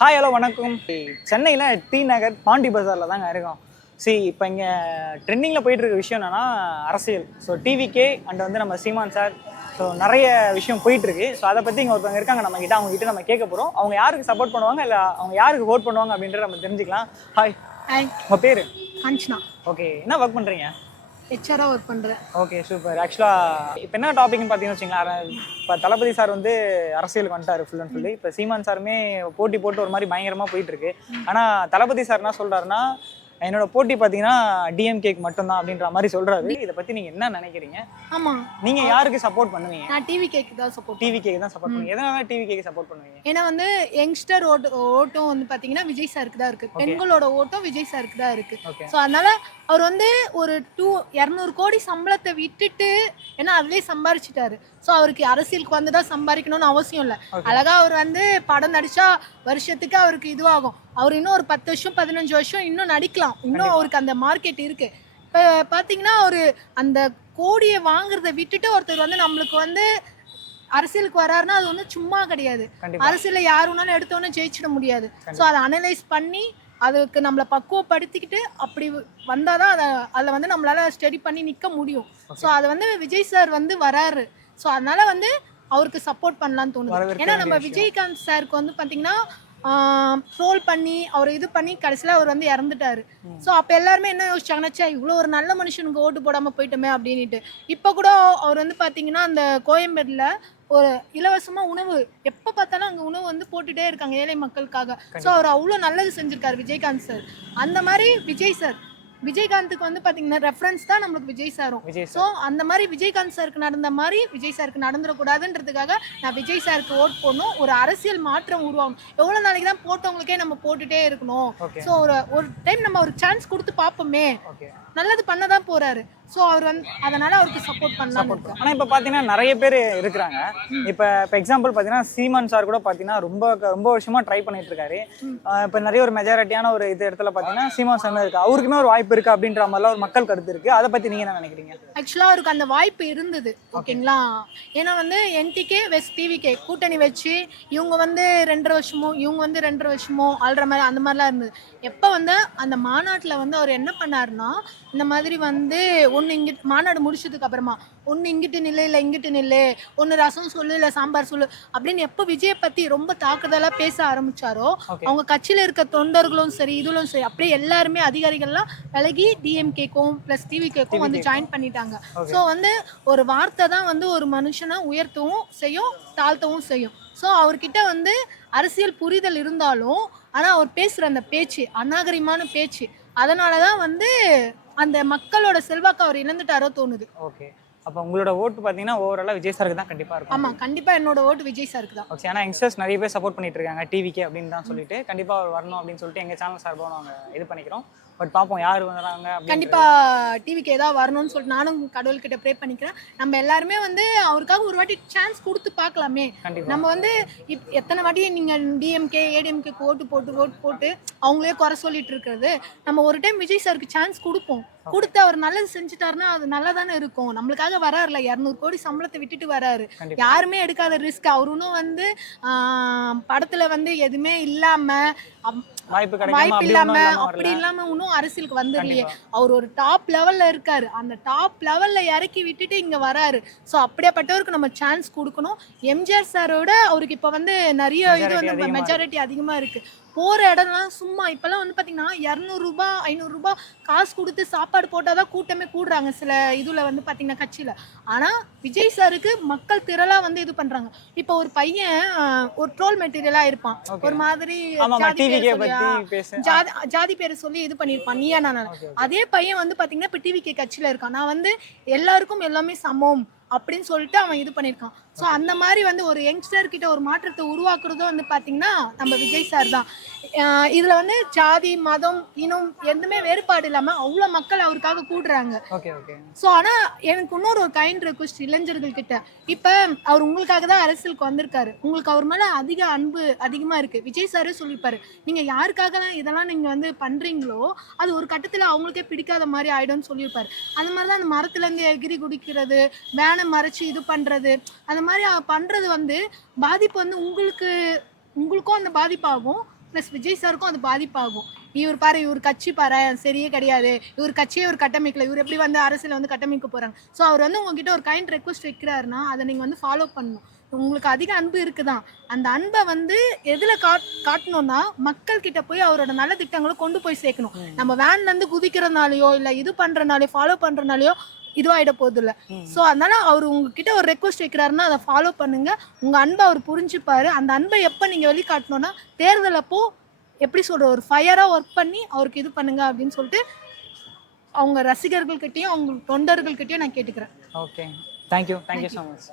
Hi hello வணக்கம். சென்னையில் D நகர் பாண்டி பஜாரில் தாங்க இருக்கோம். see இப்போ இங்கே ட்ரெண்டிங்கில் போயிட்டு இருக்க விஷயம் என்னன்னா அரசியல். ஸோ டிவிகே அண்ட் வந்து நம்ம சீமான் சார் ஸோ நிறைய விஷயம் போயிட்டு இருக்கு ஸோ அதை பற்றி இங்கே ஒருத்தவங்க இருக்காங்க நம்ம கிட்ட அவங்க கிட்ட நம்ம கேட்க போகிறோம் அவங்க யாருக்கு சப்போர்ட் பண்ணுவாங்க? இல்லை அவங்க யாருக்கு ஓட் பண்ணுவாங்க அப்படின்றத நம்ம தெரிஞ்சுக்கலாம். ஹாய் ஹாய் உங்கள் பேர்? காஞ்சனா. ஓகே என்ன ஒர்க் பண்ணுறீங்க ஹெச்ஆராக ஒர்க் பண்ணுறேன் ஓகே சூப்பர் ஆக்சுவலாக இப்போ என்ன டாபிக்னு பார்த்தீங்கன்னு வச்சுங்களேன் இப்போ தளபதி சார் வந்து அரசியலுக்கு வந்துட்டாரு ஃபுல் அண்ட் ஃபுல்லி இப்போ சீமான் சாருமே போட்டி போட்டு ஒரு மாதிரி பயங்கரமாக போயிட்டு இருக்கு. ஆனால் தளபதி சார் என்ன சொல்றாருன்னா என்னோட போட்டி பார்த்தீங்கன்னா டிஎம்கேக்கு மட்டும்தான் அப்படின்ற மாதிரி சொல்றாரு. இதை பற்றி நீங்கள் என்ன நினைக்கிறீங்க? ஆமாம் நீங்கள் யாருக்கு சப்போர்ட் பண்ணுவீங்க? நான் டிவி கேக்கு தான் சப்போர்ட் டிவி கேக்கு தான் சப்போர்ட் பண்ணுவீங்க. எதனால டிவி கேக்கு சப்போர்ட் பண்ணுவீங்க? ஏன்னா வந்து யங்ஸ்டர் ஓட்டு ஓட்டும் வந்து பார்த்தீங்கன்னா விஜய் சாருக்கு தான் இருக்கு. பெண்களோட ஓட்டும் விஜய் சாருக்கு தான் இருக்கு. ஸோ அதனால அவர் வந்து ஒரு டூ இரநூறு கோடி சம்பளத்தை விட்டுட்டு ஏன்னா அதுலேயே சம்பாரிச்சிட்டாரு. ஸோ அவருக்கு அரசியலுக்கு வந்து தான் சம்பாதிக்கணும்னு அவசியம் இல்லை. Okay. அழகா அவர் வந்து படம் நடிச்சா வருஷத்துக்கு அவருக்கு இதுவாகும். அவர் இன்னும் ஒரு பத்து வருஷம் பதினஞ்சு வருஷம் இன்னும் நடிக்கலாம். இன்னும் அவருக்கு அந்த மார்க்கெட் இருக்கு. இப்போ பார்த்தீங்கன்னா ஒரு அந்த கோடியை வாங்குறத விட்டுட்டு ஒருத்தர் வந்து நம்மளுக்கு வந்து அரசியலுக்கு வராருன்னா அது வந்து சும்மா கிடையாது. அரசியல யார் வேணாலும் எடுத்தோன்னே ஜெயிச்சிட முடியாது. ஸோ அதை அனலைஸ் பண்ணி அதுக்கு நம்மளை பக்குவப்படுத்திக்கிட்டு அப்படி வந்தால் தான் அதை அதில் வந்து நம்மளால ஸ்டடி பண்ணி நிற்க முடியும். ஸோ அது வந்து விஜய் சார் வந்து வராரு. ஸோ அதனால வந்து அவருக்கு சப்போர்ட் பண்ணலாம்னு தோணுது. ஏன்னா நம்ம. விஜயகாந்த் சாருக்கு வந்து பார்த்தீங்கன்னா ட்ரோல் பண்ணி அவர் இது பண்ணி கடைசியில் அவர் வந்து இறந்துட்டாரு. ஸோ அப்போ எல்லாருமே என்ன யோசிச்சாங்கன்னா ச்சே இவ்வளோ ஒரு நல்ல மனுஷனுக்கு ஓட்டு போடாமல் போயிட்டோமே அப்படின்ட்டு இப்போ கூட அவர் வந்து பார்த்தீங்கன்னா அந்த கோயம்பேடில் ஒரு இலவசமாக உணவு எப்போ பார்த்தாலும் அங்கே உணவு வந்து போட்டுட்டே இருக்காங்க ஏழை மக்களுக்காக. ஸோ அவர் அவ்வளோ நல்லது செஞ்சிருக்காரு விஜயகாந்த் சார். அந்த மாதிரி விஜய் சார் விஜயகாந்துக்கு வந்து பார்த்தீங்கன்னா ரெஃபரன்ஸ் தான் நம்மளுக்கு விஜய் சாரும். ஸோ அந்த மாதிரி விஜயகாந்த் சாருக்கு நடந்த மாதிரி விஜய் சாருக்கு நடந்துடக்கூடாதுன்றதுக்காக நான் விஜய் சாருக்கு ஓட் போடணும். ஒரு அரசியல் மாற்றம் உருவாகும் எவ்வளோ நாளைக்கு தான் போட்டவங்களுக்கே நம்ம போட்டுட்டே இருக்கணும். ஸோ ஒரு ஒரு டைம் நம்ம ஒரு சான்ஸ் கொடுத்து பார்ப்போமே. நல்லது பண்ண தான் போறாரு. ஸோ அவர் வந்து அதனால அவருக்கு சப்போர்ட் பண்ணலாம் சப்போர்ட் ஆனா இப்போ பார்த்தீங்கன்னா நிறைய பேர் இருக்கிறாங்க. இப்போ இப்போ எக்ஸாம்பிள் பார்த்தீங்கன்னா சீமான் சார் கூட பார்த்தீங்கன்னா ரொம்ப ரொம்ப வருஷமா ட்ரை பண்ணிட்டு இருக்காரு. இப்போ நிறைய ஒரு மெஜாரிட்டியான ஒரு இது இடத்துல பார்த்தீங்கன்னா சீமான் சார் இருக்கு. அவருக்குமே ஒரு வாய்ப்பு இருக்கு அப்படின்ற மாதிரிலாம் ஒரு மக்கள் கருத்து இருக்கு. அதை பத்தி நீங்க என்ன நினைக்கிறீங்க? ஆக்சுவலாக அவருக்கு அந்த வாய்ப்பு இருந்தது ஓகேங்களா ஏன்னா வந்து என்டிகே வெஸ்ட் டிவிகே கூட்டணி வச்சு இவங்க வந்து ரெண்டரை வருஷமோ இவங்க வந்து ரெண்டரை வருஷமோ ஆள்ற மாதிரி அந்த மாதிரிலாம் இருந்தது. எப்போ வந்து அந்த மாநாட்டில் வந்து அவர் என்ன பண்ணாருன்னா இந்த மாதிரி வந்து ஒன்று இங்கிட்டு மாநாடு முடிச்சதுக்கு அப்புறமா ஒன்று இங்கிட்டு நில்லு இல்லை இங்கிட்டு நில்லு ஒன்று ரசம் சொல்லு இல்லை சாம்பார் சொல்லு அப்படின்னு எப்போ விஜயை பற்றி ரொம்ப தாக்குதலாக பேச ஆரம்பிச்சாரோ ஓகே. அவங்க கட்சியில் இருக்க தொண்டர்களும் சரி இதுலும் சரி அப்படியே எல்லாருமே அதிகாரிகள்லாம் விலகி டிஎம்கேக்கும் ப்ளஸ் டிவிகேக்கும் வந்து. ஜாயின் பண்ணிட்டாங்க. ஸோ வந்து ஒரு வார்த்தை தான் வந்து ஒரு மனுஷனை உயர்த்தவும் செய்யும் தாழ்த்தவும் செய்யும். ஸோ அவர்கிட்ட வந்து அரசியல் புரிதல் இருந்தாலும் ஆனால் அவர் பேசுகிற அந்த பேச்சு அநாகரிகமான பேச்சு அதனால தான் வந்து அந்த மக்களோட செல்வாக்கு அவர் இழந்துட்டாரோ தோணுது. ஓகே. அப்போ உங்களோட ஓட்டு பார்த்தீங்கன்னா ஓவராலாக விஜய் சாருக்கு தான் கண்டிப்பா இருக்கும். ஆமாம் கண்டிப்பாக என்னோட ஓட்டு விஜய் சாருக்கு தான். ஓகே ஆனால் யங்ஸ்டர்ஸ் நிறைய பேர் சப்போர்ட் பண்ணிட்டு இருக்காங்க டிவிக்கு அப்படின்னு தான் சொல்லிட்டு கண்டிப்பா அவர் வரணும் அப்படின்னு சொல்லிட்டு எங்க சேனல் சார்பாக நாங்கள் இது பண்ணிக்கிறோம். பட் பார்ப்போம் யார் அப்படின்னு கண்டிப்பா டிவிக்கு ஏதாவது வரணும்னு சொல்லிட்டு நானும் கடவுள்கிட்ட ப்ரே பண்ணிக்கிறேன். நம்ம எல்லாருமே வந்து அவருக்காக ஒரு வாட்டி சான்ஸ் கொடுத்து பார்க்கலாமே. நம்ம வந்து எத்தனை வாட்டி நீங்க டிஎம்கே ஏடிஎம்கே ஓட்டு போட்டு ஓட்டு போட்டு அவங்களே குறை சொல்லிட்டு இருக்கிறது. நம்ம ஒரு டைம் விஜய் சாருக்கு சான்ஸ் கொடுப்போம். கொடுத்து அவர் நல்லது செஞ்சுட்டாருன்னா அது நல்லா தானே இருக்கும். நம்மளுக்காக வராருல இரநூறு கோடி சம்பளத்தை விட்டுட்டு வராரு. யாருமே எடுக்காத ரிஸ்க் அவருனும் வந்து படத்துல வந்து எதுவுமே இல்லாம வாய்ப்பு கிடைக்காம வாய்ப்பு இல்லாம அப்படி இல்லாம இன்னும் அரசியலுக்கு வந்துடலையே அவர் ஒரு டாப் லெவல்ல இருக்காரு. அந்த டாப் லெவல்ல இறக்கி விட்டுட்டு இங்க வராரு. ஸோ அப்படியாப்பட்டவருக்கு நம்ம சான்ஸ் கொடுக்கணும். எம்ஜிஆர் சாரோட அவருக்கு இப்ப வந்து நிறைய இது வந்து மெஜாரிட்டி அதிகமா இருக்கு. போற இடம்லாம் சும்மா இப்பெல்லாம் வந்து பாத்தீங்கன்னா இரநூறுபா ஐநூறுரூபா காசு கொடுத்து சாப்பாடு போட்டாதான் கூட்டமே கூடுறாங்க சில இதுல வந்து பாத்தீங்கன்னா கட்சியில. ஆனா விஜய் சாருக்கு மக்கள் திரளா வந்து இது பண்றாங்க. இப்போ ஒரு பையன் ஒரு ட்ரோல் மெட்டீரியலா இருப்பான். ஒரு மாதிரி ஜாதி ஜாதி பேரை சொல்லி இது பண்ணியிருப்பான். நீயா நான்? அதே பையன் வந்து பாத்தீங்கன்னா இப்போ டிவிகே கட்சியில இருக்கான். நான் வந்து எல்லாருக்கும் எல்லாமே சமம் அப்படின்னு சொல்லிட்டு அவன் இது பண்ணியிருக்கான். ஸோ அந்த மாதிரி வந்து ஒரு யங்ஸ்டர் கிட்ட ஒரு மாற்றத்தை உருவாக்குறதும் வந்து பாத்தீங்கன்னா நம்ம விஜய் சார் தான். இதுல வந்து ஜாதி மதம் இனம் எதுவுமே வேறுபாடு இல்லாம அவ்வளோ மக்கள் அவருக்காக கூடுறாங்க. ஓகே ஓகே ஸோ ஆனால் எனக்கு இன்னொரு ஒரு கைண்ட் ரெக்வஸ்ட் இளைஞர்கள் கிட்ட. இப்போ அவர் உங்களுக்காக தான் அரசியலுக்கு வந்திருக்காரு. உங்களுக்கு அவர் மேலே அதிக அன்பு அதிகமாக இருக்குது விஜய் சாரே சொல்லியிருப்பாரு நீங்கள் யாருக்காகலாம் இதெல்லாம் நீங்கள் வந்து பண்ணுறீங்களோ அது ஒரு கட்டத்தில் அவங்களுக்கே பிடிக்காத மாதிரி ஆயிடும்னு சொல்லியிருப்பாரு. அந்த மாதிரி தான் அந்த மரத்துலேருந்து எகிரி குடிக்கிறது வேனை மறைச்சு இது பண்ணுறது அந்த மாதிரி பண்ணுறது வந்து பாதிப்பு வந்து உங்களுக்கு உங்களுக்கும் அந்த பாதிப்பாகும். ப்ளஸ் விஜய் சாருக்கும் அது பாதிப்பாகும். இவர் பாரு இவர் கட்சி பாரு சரியே கிடையாது. இவர் கட்சியே இவர் கட்டமைக்கல. இவர் எப்படி வந்து அரசியல் வந்து கட்டமைக்க போகிறாங்க ஸோ அவர் வந்து உங்ககிட்ட ஒரு கைண்ட் ரெக்வஸ்ட் வைக்கிறாருன்னா அதை நீங்கள் வந்து ஃபாலோ பண்ணணும். உங்களுக்கு அதிக அன்பு இருக்குதான். அந்த அன்பை வந்து எதுல காட் காட்டணும்னா மக்கள் கிட்ட போய் அவரோட நல்ல திட்டங்களை கொண்டு போய் சேர்க்கணும். நம்ம வேன்ல இருந்து குதிக்கிறனாலயோ இல்ல இது பண்றனாலயோ ஃபாலோ பண்றனாலயோ இதுவாயிட போகுது இல்ல ஸோ அதனால அவர் உங்ககிட்ட ஒரு ரெக்வஸ்ட் வைக்கிறாருன்னா அதை ஃபாலோ பண்ணுங்க. உங்க அன்பை அவர் புரிஞ்சுப்பாரு. அந்த அன்பை எப்போ நீங்க வெளிக்காட்டணும்னா தேர்தல் அப்போ எப்படி சொல்ற ஒரு ஃபயரா ஒர்க் பண்ணி அவருக்கு இது பண்ணுங்க அப்படின்னு சொல்லிட்டு அவங்க ரசிகர்கள்கிட்டயும் அவங்க தொண்டர்கள்கிட்டயும் நான் கேட்டுக்கிறேன். Okay thank you thank you so much